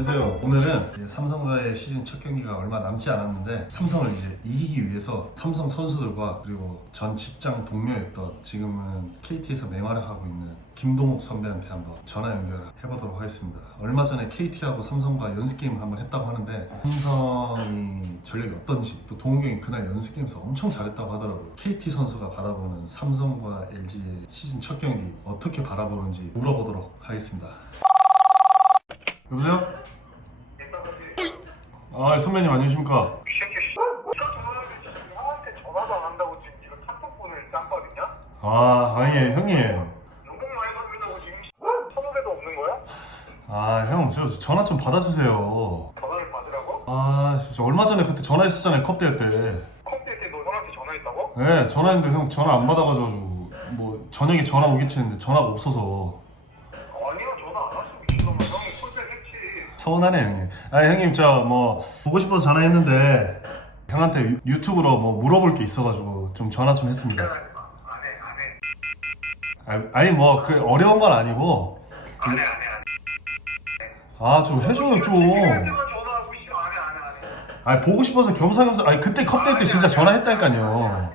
안녕하세요. 오늘은 삼성과의 시즌 첫 경기가 얼마 남지 않았는데 삼성을 이제 이기기 위해서 삼성 선수들과 그리고 전 직장 동료였던 지금은 KT에서 맹활약하고 있는 김동욱 선배한테 한번 전화 연결해보도록 하겠습니다. 얼마 전에 KT하고 삼성과 연습 게임을 한번 했다고 하는데 삼성이 전력이 어떤지 또 동욱이 그날 연습 게임에서 엄청 잘했다고 하더라고요. KT 선수가 바라보는 삼성과 LG의 시즌 첫 경기 어떻게 바라보는지 물어보도록 하겠습니다. 여보세요? 아 선배님 안녕하십니까? 형한테 전화도 안 한다고 지금 이거 카톡폰을 짰거든요? 아 아니 형님 연봉 많이 받는다고 지금 선후배도 없는 거야? 아형저 전화 좀 받아주세요 전화를 받으라고? 아 진짜 얼마 전에 그때 전화했었잖아요 컵대회 때 컴퓨터 때너 형한테 전화했다고? 네, 전화했는데 형 전화 안 받아가지고 뭐 저녁에 전화 오겠지 했는데 전화가 없어서 서운하네 형님. 아 형님 저 뭐 보고 싶어서 전화했는데 형한테 유- 유튜브로 뭐 물어볼 게 있어가지고 좀 전화 좀 했습니다. 아, 아니 뭐 그 어려운 건 아니고. 안해 안해 안해 아 좀 해줘요 좀. 아니 보고 싶어서 겸사겸사 아니 그때 컵대회 때 진짜 전화했다니까요. 뭐아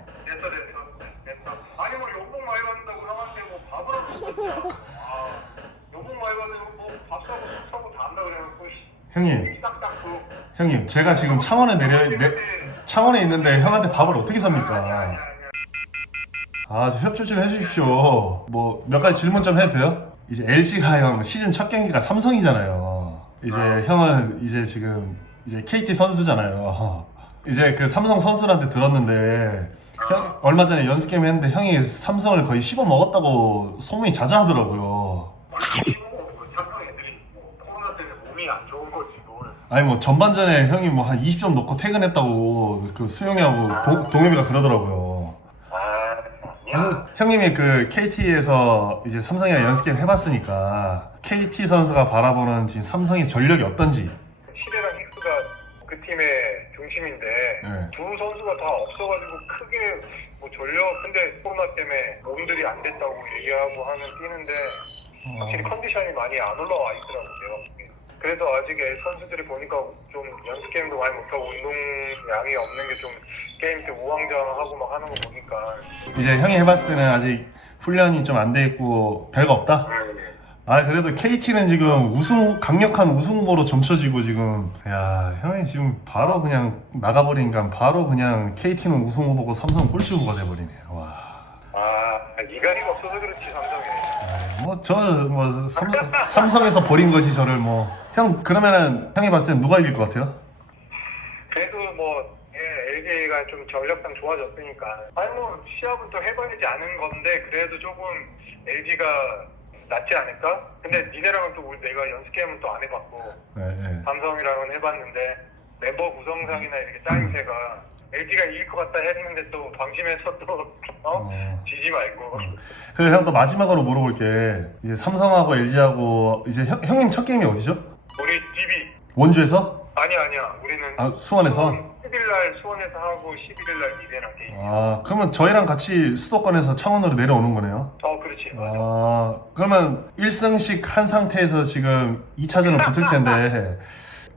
형님 형님 제가 지금 창원에 내려 내, 창원에 있는데 형한테 밥을 어떻게 삽니까 아, 저 협조 좀 해주십시오. 뭐, 몇 가지 질문 좀 해도 돼요? 이제 LG가 형 시즌 첫 경기가 삼성이잖아요. 이제 형은 이제 지금 이제 KT 선수잖아요. 이제 그 삼성 선수들한테 들었는데, 형, 얼마 전에 연습 게임 했는데 형이 삼성을 거의 씹어 먹었다고 소문이 자자하더라고요. 잠깐 애들이 뭐 코로나 때문에 몸이 안 좋은 거지 뭘. 아니 뭐 전반전에 형이 뭐 한 20점 넣고 퇴근했다고 그 수영이하고 동, 동엽이가 그러더라고요. 아, 형- 형님이 그 KT에서 이제 삼성이랑 연습 게임 해봤으니까 KT 선수가 바라보는 지금 삼성의 전력이 어떤지. 시대랑 힉스가 그 팀의 중심인데 네. 두 선수가 다 없어가지고 크게 뭐 전력 근데 코로나 때문에 몸들이 안 됐다고 얘기하고 하면 뛰는데 확실히 컨디션이 많이 안 올라와 있더라고 내가 보기엔. 그래서 아직 애 선수들이 보니까 좀 연습 게임도 많이 못하고 운동량이 없는 게 좀 게임 때 우왕좌왕하고 막 하는 거 보니까 이제 형이 해봤을 때는 아직 훈련이 좀 안 돼 있고 별거 없다. 음, 아 그래도 KT는 지금 우승 강력한 우승 후보로 점쳐지고 지금 야 형이 지금 바로 그냥 나가버리니까 바로 그냥 KT는 우승 후보고 삼성 꼴찌 후보가 돼버리네. 와. 아 이가리가 없어서 그렇지 삼성에 뭐저뭐 삼성, 삼성 에서 버린 것이 저를 뭐 형 그러면은 형이 봤을 땐 누가 이길 것 같아요? 그래도 뭐 예, LG가 좀 전력상 좋아졌으니까 아니 뭐 시합은 또 해봐야지 아는 건데 그래도 조금 LG가 낫지 않을까? 근데 니네랑은 또 우리 내가 연습 게임은 또 안 해봤고 네, 네. 삼성이랑은 해봤는데 멤버 구성상이나 이렇게 짜임새가 LG가 이길 것 같다 했는데 또 방심해서 또 어? 어. 지지 말고 그래 형또 마지막으로 물어볼게 이제 삼성하고 LG하고 이제 형, 형님 첫 게임이 어디죠? 우리 DB 원주에서? 아니야 아니야 우리는 아 수원에서? 10일날 수원에서 하고 11일날 미대랑 게임 아 그러면 저희랑 같이 수도권에서 창원으로 내려오는 거네요? 어 그렇지 맞아 아 그러면 1승씩 한 상태에서 지금 2차전을 붙을 텐데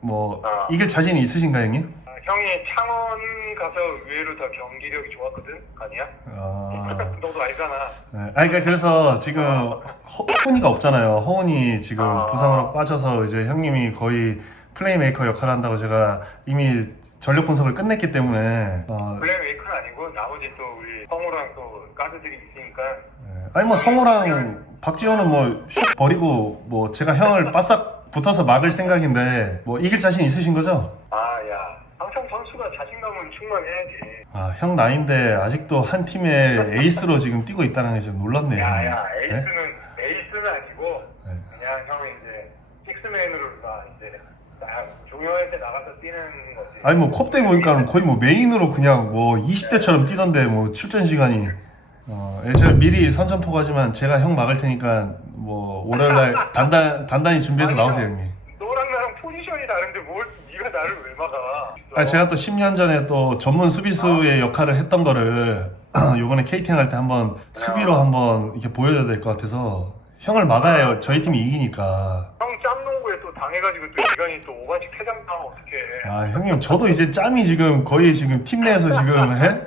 뭐 아. 이길 자신이 있으신가요 형님? 아, 형이 창원 가서 의외로 더 경기력이 좋았거든 아니야? 아... 너도 알잖아 네. 아니 그러니까 그래서 지금 허, 훈이가 없잖아요. 허훈이 지금 아. 부상으로 빠져서 이제 형님이 거의 플레이메이커 역할을 한다고 제가 이미 전력 분석을 끝냈기 때문에 어, 블랙웨이크는 아니고 나머지 또 우리 성우랑 또 가드들이 있으니까 네. 아니 뭐 성우랑 박지호는 뭐슉 버리고 뭐 제가 형을 바싹 붙어서 막을 생각인데 뭐 이길 자신 있으신 거죠? 아 야 항상 선수가 자신감은 충만해야지 아 형 나이인데 아직도 한 팀의 에이스로 지금 뛰고 있다는 게 좀 놀랍네요. 야야 네? 에이스는 에이스는 아니고 네. 그냥 형이 이제 식스맨으로 다 이제 나 중요할 때 나가서 뛰는 거지 아니 뭐 컵대 보니까 거의 뭐 메인으로 그냥 뭐 20대처럼 뛰던데 뭐 출전 시간이 어 예, 제가 미리 선전포고하지만 제가 형 막을 테니까 뭐 월요일 날 단단 단단히 준비해서. 나오세요 형님. 너랑 나랑 포지션이 다른데 뭘 네가 나를 왜 막 아아 제가 또 10년 전에 또 전문 수비수의 역할을 했던 거를 요번에 KT 할때 한번 수비로 한번 이렇게 보여줘야 될 것 같아서 형을 막아야 저희 팀이 이기니까. 형 짬농구에 또 당해가지고 또 이간이 또 5반씩 퇴장당하면 어떡해. 아 형님 저도 이제 짬이 지금 거의 지금 팀 내에서 지금 해?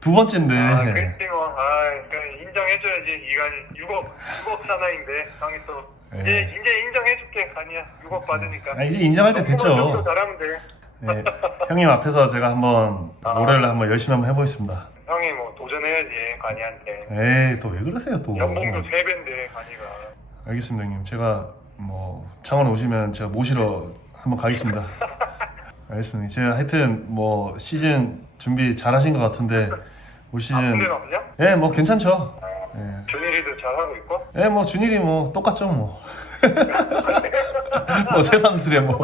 두 번째인데 아, 그랬지 뭐. 아, 그러니까 인정해줘야지. 이간이 6억, 6억 사나인데 당이 또. 예. 이제, 이제 인정해줄게, 간이야. 6억 받으니까. 아, 이제 인정할 때 조금만 됐죠 잘하면 돼. 네, 형님 앞에서 제가 한번 노래를 한번 열심히 한번 해보겠습니다 형이 뭐 도전해야지, 간이한테. 에이 또 왜 그러세요 또 연봉도 3배인데, 간이가. 알겠습니다 형님 제가 뭐 창원에 오시면 제가 모시러 한번 가겠습니다 알겠습니다 제가 하여튼 뭐 시즌 준비 잘 하신 것 같은데 올 시즌 아픈 데는 없냐? 예 뭐 괜찮죠 예. 준일이도 잘하고 있고? 예, 뭐 준일이 뭐 똑같죠 뭐. 뭐 새삼스레 뭐.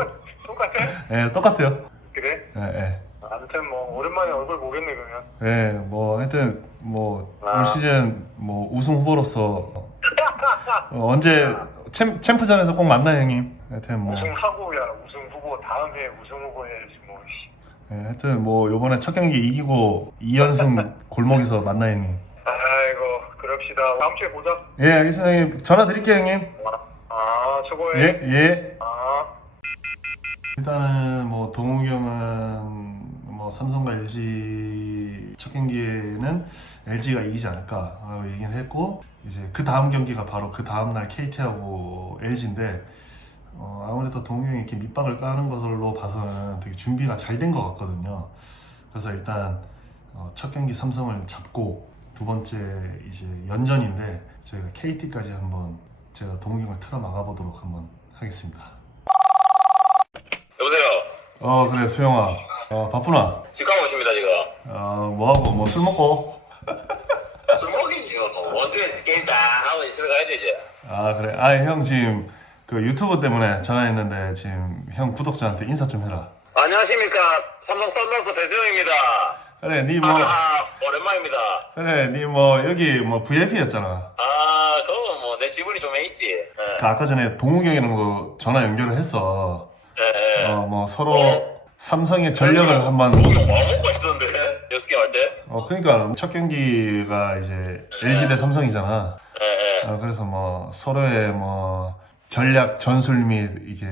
똑같아? 예, 똑같아요. 그래? 예, 예. 아무튼 뭐, 오랜만에 얼굴 보겠네, 그러면. 예, 뭐 하여튼 뭐 올 아. 시즌 뭐 우승 후보로서 어, 언제 챔, 챔프전에서 꼭 만나요 형님. 하여튼 뭐 우승하고 야, 우승 후보, 다음에 우승 후보 해야지, 뭐. 씨. 예, 하여튼 뭐 요번에 첫 경기 이기고 2연승 골목에서 만나요 형님. 아이고, 그럽시다. 다음 주에 보자. 예, 알겠습니다 형님. 전화 드릴게요 형님. 아, 수고해. 예, 예. 아. 일단은 뭐 동욱이 형은 뭐 삼성과 LG 첫 경기에는 LG가 이기지 않을까 얘기를 했고 이제 그 다음 경기가 바로 그 다음 날 KT하고 LG인데 어, 아무래도 동욱이 형이 이렇게 밑박을 까는 것으로 봐서는 되게 준비가 잘 된 것 같거든요. 그래서 일단 어, 첫 경기 삼성을 잡고 두 번째 이제 연전인데 저희가 KT까지 한번 제가 동욱이 형을 틀어 막아보도록 한번 하겠습니다. 어 그래 수영아 어 바쁘나? 집 가고 있습니다 지금. 어 뭐하고 뭐 술 먹고? 술 먹인 지금 뭐 원투에서 게임 다 하고 있으러 가야죠 이제. 아 그래 아 형 지금 그 유튜브 때문에 전화했는데 지금 형 구독자한테 인사 좀 해라 안녕하십니까 삼성 썬더스 배수영입니다. 그래 니뭐 아 오랜만입니다. 그래 니 뭐 여기 뭐 VIP였잖아 아 그건 뭐 내 지분이 좀 있지. 예. 그 아까 전에 동욱이 형이랑 뭐 전화 연결을 했어 예, 예. 어 뭐 서로 어? 삼성의 전력을 한번 동욱이 형 와먹고 있었는데 여섯 개할 때. 어 그러니까 첫 경기가 이제 LG 대 삼성이잖아 예, 예. 어, 그래서 뭐 서로의 뭐 전략 전술 및 이게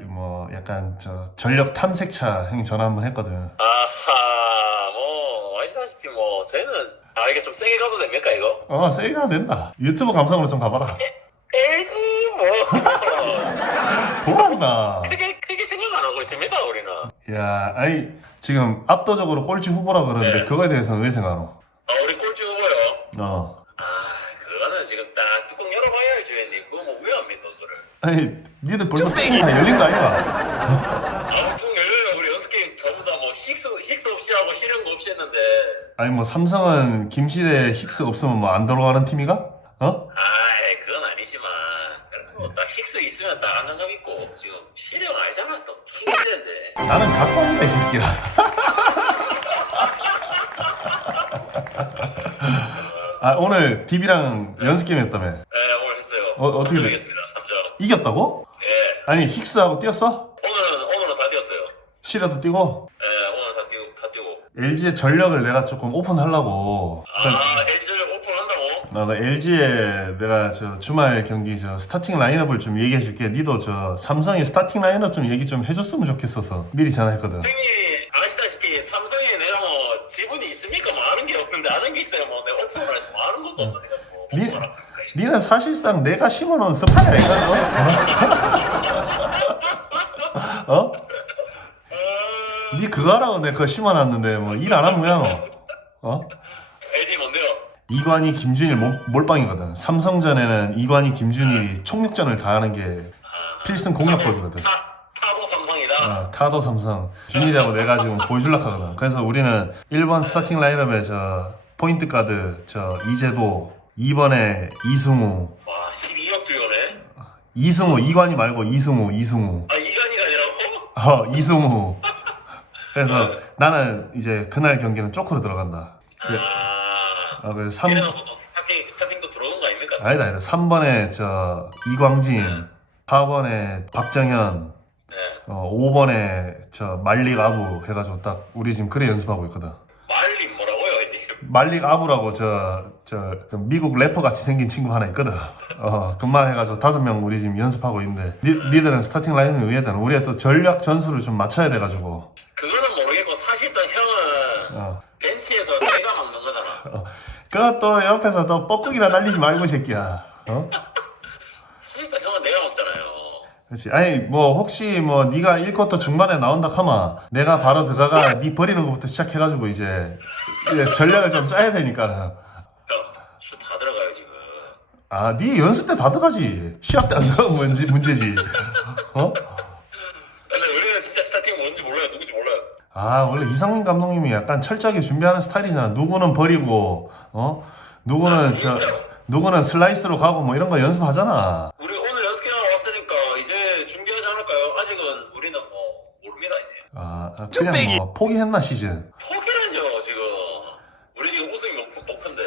뭐 약간 저 전력 탐색차 형이 전화 한번 했거든. 아하 뭐 아시다시피 뭐 저희는 아 이게 좀 세게 가도 됩니까 이거? 어 세가 된다. 유튜브 감성으로 좀 가봐라. LG 뭐 돌았나? 있습니다 우리는. 야, 아니 지금 압도적으로 꼴찌 후보라 그러는데 네. 그거에 대해서는 왜 생각하노? 아 우리 꼴찌 후보요. 어. 아, 그거는 지금 딱 뚜껑 열어봐야 알죠, 형님. 그거 뭐 위험합니까, 그거를. 아니 니들 벌써 뚜껑이 다 열린 거 아이가? 아, 뚜껑 열려요. 우리 연습 게임 전부 다 뭐 힉스, 힉스 없이 하고 실현도 없이 했는데. 아니 뭐 삼성은 김실에 힉스 없으면 뭐 안 들어가는 팀이가? 어? 아 나는 갖고 왔다 이 새끼야. 아 오늘 DB랑 연습 게임 했다며. 예, 오늘 했어요. 어, 어떻게 돼? 이겼습니다, 3점. 이겼다고? 예. 아니 힉스하고 뛰었어? 오늘은, 오늘은 다 뛰었어요. 시라도 뛰고 예, 오늘 다 뛰고, 다 뛰고. LG의 전력을 내가 조금 오픈하려고 아, 어, 그 LG에 내가 저 주말 경기 저 스타팅 라인업을 좀 얘기해 줄게 니도 저 삼성의 스타팅 라인업 좀 얘기 좀 해줬으면 좋겠어서 미리 전화했거든 형님 아시다시피 삼성에 내가 뭐 지분이 있습니까? 뭐 아는 게 없는데 아는 게 있어요. 뭐 내가 옥수를 하지 뭐 아는 것도 없는데 내가 뭐 니-? 니는 사실상 내가 심어놓은 스파이 아이가 너? 어? 아, 니 그거 하라고 내가 그거 심어놨는데 뭐 일 안 하면 뭐야 너? 어? 이관이 김준일 몰- 몰빵이거든 삼성전에는 이관이 김준일이 총력전을 다하는 게 필승 공략법이거든 타, 타도 삼성이다. 어, 타도 삼성 준일이라고 내가 지금 보여줄라 하거든 그래서 우리는 1번 스타팅 라인업에 저 포인트 가드 저 이재도 2번에 이승우 와 12억 들여네. 이승우 이관이 말고 이승우 이승우 아 이간이가 아니라고? 어 이승우 그래서 나는 이제 그날 경기는 쪼크로 들어간다 그래. 아 어, 그래서 3, 이래놓고 또 스타팅 스타팅도 들어오는 거 아닙니까? 아니다 아니다 3번에 저 이광진 4번에 박정현 네. 어, 5번에 저 말릭 아부 해가지고 딱 우리 지금 그래 연습하고 있거든 말린 뭐라고요, 형님? 말릭 아부라고 저, 저 미국 래퍼 같이 생긴 친구 하나 있거든. 어, 금방 해가지고 다섯 명 우리 지금 연습하고 있는데 니, 니들은 스타팅 라인을 위해서는 우리가 또 전략 전술을 좀 맞춰야 돼가지고 그거는 모르겠고 사실상 형은 어. 벤치에서 내가 막는 거잖아. 그것도 옆에서 또 뻐꾸기나 날리지 말고 이 새끼야. 어? 사실상 형은 내가 먹잖아요. 그렇지. 아니 뭐 혹시 뭐 네가 1쿼터 중반에 나온다 하면 내가 바로 들어가 네 버리는 것부터 시작해가지고 이제 이제 전략을 좀 짜야 되니까는. 형, 슛다 들어가요 지금. 아, 네 연습 때 다 들어가지. 시합 때 안 들어가면 문제, 문제지. 어? 근데 우리는 진짜 스타팅 뭔지 몰라요. 누군지 몰라요. 아, 원래 이상민 감독님이 약간 철저하게 준비하는 스타일이잖아. 누구는 버리고, 어? 누구는 아, 저. 누구는 슬라이스로 가고 뭐 이런 거 연습하잖아. 우리 오늘 연습장 왔으니까 이제 준비하지 않을까요? 아직은 우리는 뭐 모릅니다 이제. 아, 아, 그냥 뭐 포기했나 시즌. 포기라뇨 지금. 우리 지금 우승이 목, 목표인데.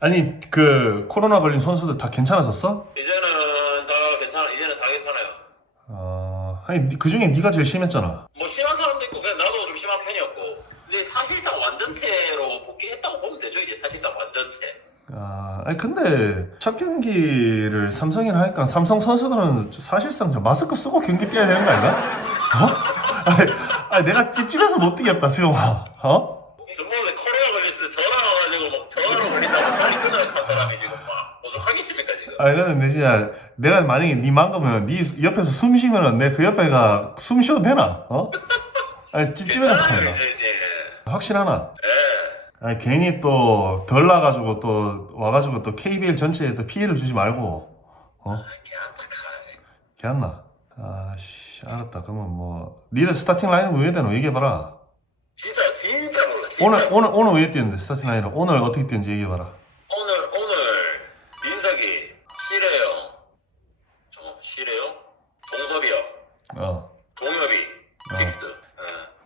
아니 그 코로나 걸린 선수들 다 괜찮아졌어? 이제는 다 괜찮아. 이제는 다 괜찮아요. 어, 아니 그 중에 네가 제일 심했잖아. 뭐 심한 사람도 있고 그냥 나도 좀 심한 편이었고. 근데 사실상 완전체로 복귀했다고 보면 되죠 이제 사실상 완전체. 아, 아니 근데 첫 경기를 삼성이랑 하니까 삼성 선수들은 사실상 저 마스크 쓰고 경기 뛰어야 되는 거 아닌가? 어? 아니, 아니 내가 찝찝해서 못 뛰겠다 수영아. 어? 저번에 코로나 걸렸을 때 전화 와가지고 막 전화로 걸린다고 빨리 끊어야 한 사람이 지금 막 무슨 하겠습니까 지금? 아니 근데 내 진짜 내가 만약에 네 망가면 네 옆에서 숨 쉬면은 내 그 옆에가 숨 쉬어도 되나? 어? 아니 찝찝해서 괜찮아요. 이제 예. 확실하나? 예. 아니 괜히 또 덜 나가지고 또 와가지고 또 KBL 전체에 또 피해를 주지 말고 어? 개 안타까워. 걔안나? 아씨 알았다 그러면 뭐 니들 스타팅 라인은 왜 되노 얘기해봐라 진짜 진짜 몰라. 진짜. 오늘 오늘 오늘 왜 뛰었는데 스타팅 라인은 오늘 어떻게 뛰었는지 얘기해봐라 오늘 오늘 민석이 시래영 잠깐 시래영 동섭이 형 어.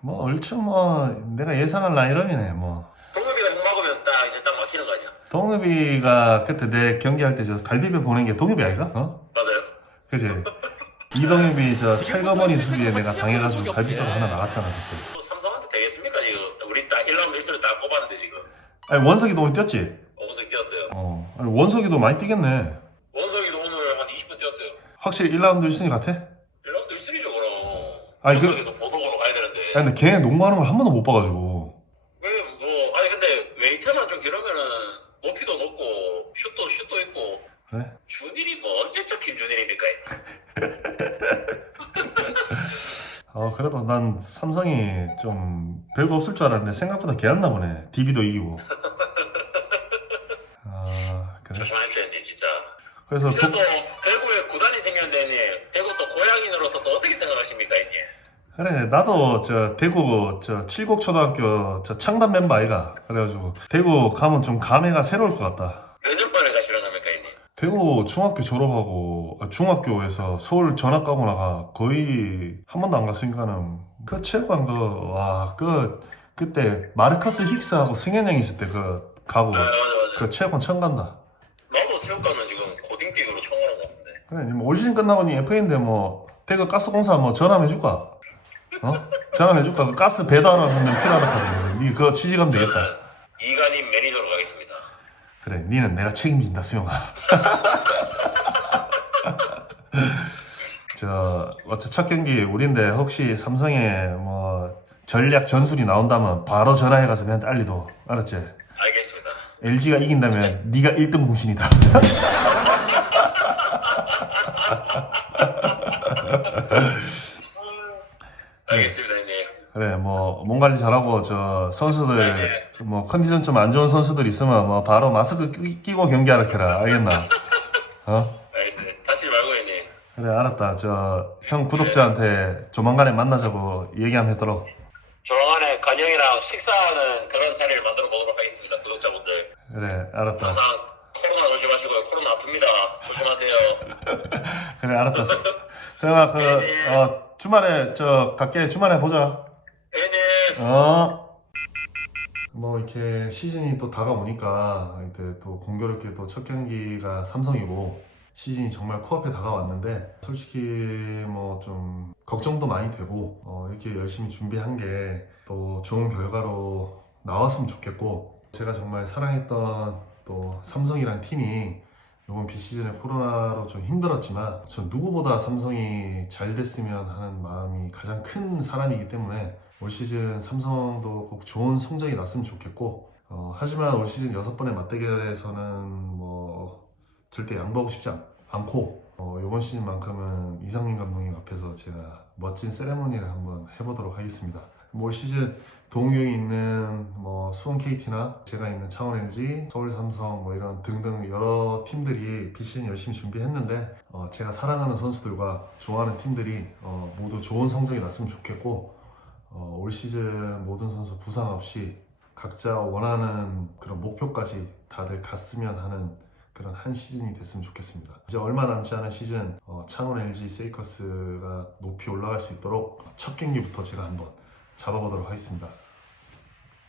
뭐 얼추 뭐 내가 예상한 라인업이네 뭐 동엽이가 형 막으면 딱 이제 딱 막히는 거 아니야? 동엽이가 그때 내 경기할 때 저 갈비뼈 보낸 게 동엽이 아이가? 어? 맞아요. 그지? 이동엽이 저 철거머니 수비에 내가 당해가지고 갈비뼈가 하나 나갔잖아 그때 뭐 삼성한테 되겠습니까 지금? 우리 딱 1라운드 1수를 딱 뽑았는데 지금 아니 원석이도 오늘 뛰었지? 어느새 뛰었어요. 어 아니 원석이도 많이 뛰겠네 원석이도 오늘 한 20분 뛰었어요. 확실히 1라운드 1순위 같아? 1라운드 1순위죠 그럼. 아니, 그- 원석에서 되는데. 아니 근데 걔 농구하는 걸 한 번도 못 봐가지고 왜 뭐 아니 근데 웨이트만 좀 기르면은 높이도 높고 슛도 슛도 있고 그래? 준일이 뭐 언제적 김준일입니까? 어 그래도 난 삼성이 좀 별거 없을 줄 알았는데 생각보다 개안나 보네 DB도 이기고 아 그래 조심하십시오 형님 진짜. 그래서 이제 도, 또 대구에 구단이 생겼는데 형님 그래 나도 저 대구 저 칠곡 초등학교 저 창단 멤버 아이가 그래가지고 대구 가면 좀 감회가 새로울 것 같다 몇 년 만에 가시려고 합니까 형님? 대구 중학교 졸업하고 아, 중학교에서 서울 전학 가고 나가 거의 한 번도 안 갔으니까는 그 체육관 그와그 그때 마르커스 힉스하고 승현이 형 있을 때 그 가고 아 맞아 맞아. 그 체육관 처음 간다 나도 체육관은 지금 고딩뛰기로 처음 하는 것 같은데. 그래 뭐 올 시즌 끝나고 니 FA인데 뭐 대구 가스공사 뭐 전화해 줄까? 어? 전화해 줄까? 그 가스 배달하는 명 필요하다 하더니 니 그거 취직하면 되겠다 이간인 매니저로 가겠습니다. 그래 니는 내가 책임진다 수영아 저 어차 첫 경기 우린데 혹시 삼성에 뭐 전략 전술이 나온다면 바로 전화해가서 내한테 알리도 알았지? 알겠습니다. LG가 이긴다면 네가 1등 공신이다 형님. 그래 뭐 몸 관리 잘하고 저 선수들 뭐 컨디션 좀 안 좋은 선수들 있으면 뭐 바로 마스크 끼, 끼고 경기하라 캐라 알겠나? 어? 알겠습니다. 다시 말고 형님. 그래 알았다 저 형 구독자한테 조만간에 만나자고 얘기 한번 해도록 조만간에 간영이랑 식사하는 그런 자리를 만들어 보도록 하겠습니다. 구독자분들. 그래 알았다 항상 코로나 조심하시고요. 코로나 아픕니다. 조심하세요. 그래 알았다 형아 그 어, 주말에 저 갈게 주말에 보자 어? 뭐 이렇게 시즌이 또 다가오니까 이때 또 공교롭게 또 첫 경기가 삼성이고 시즌이 정말 코앞에 다가왔는데 솔직히 뭐 좀 걱정도 많이 되고 어, 이렇게 열심히 준비한 게 또 좋은 결과로 나왔으면 좋겠고 제가 정말 사랑했던 또 삼성이란 팀이 이번 비시즌에 코로나로 좀 힘들었지만 전 누구보다 삼성이 잘 됐으면 하는 마음이 가장 큰 사람이기 때문에 올 시즌 삼성도 꼭 좋은 성적이 났으면 좋겠고 어, 하지만 올 시즌 여섯 번의 맞대결에서는 뭐 절대 양보하고 싶지 않, 않고 어, 이번 시즌만큼은 이상민 감독님 앞에서 제가 멋진 세레모니를 한번 해보도록 하겠습니다. 뭐올 시즌 동유에 있는 뭐 수원 KT나 제가 있는 창원 LG, 서울 삼성 뭐 이런 등등 여러 팀들이 비시즌 열심히 준비했는데 어, 제가 사랑하는 선수들과 좋아하는 팀들이 어, 모두 좋은 성적이 났으면 좋겠고 어, 올 시즌 모든 선수 부상 없이 각자 원하는 그런 목표까지 다들 갔으면 하는 그런 한 시즌이 됐으면 좋겠습니다. 이제 얼마 남지 않은 시즌 어, 창원 LG 세이커스가 높이 올라갈 수 있도록 첫 경기부터 제가 한번 잡아보도록 하겠습니다.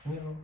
안녕.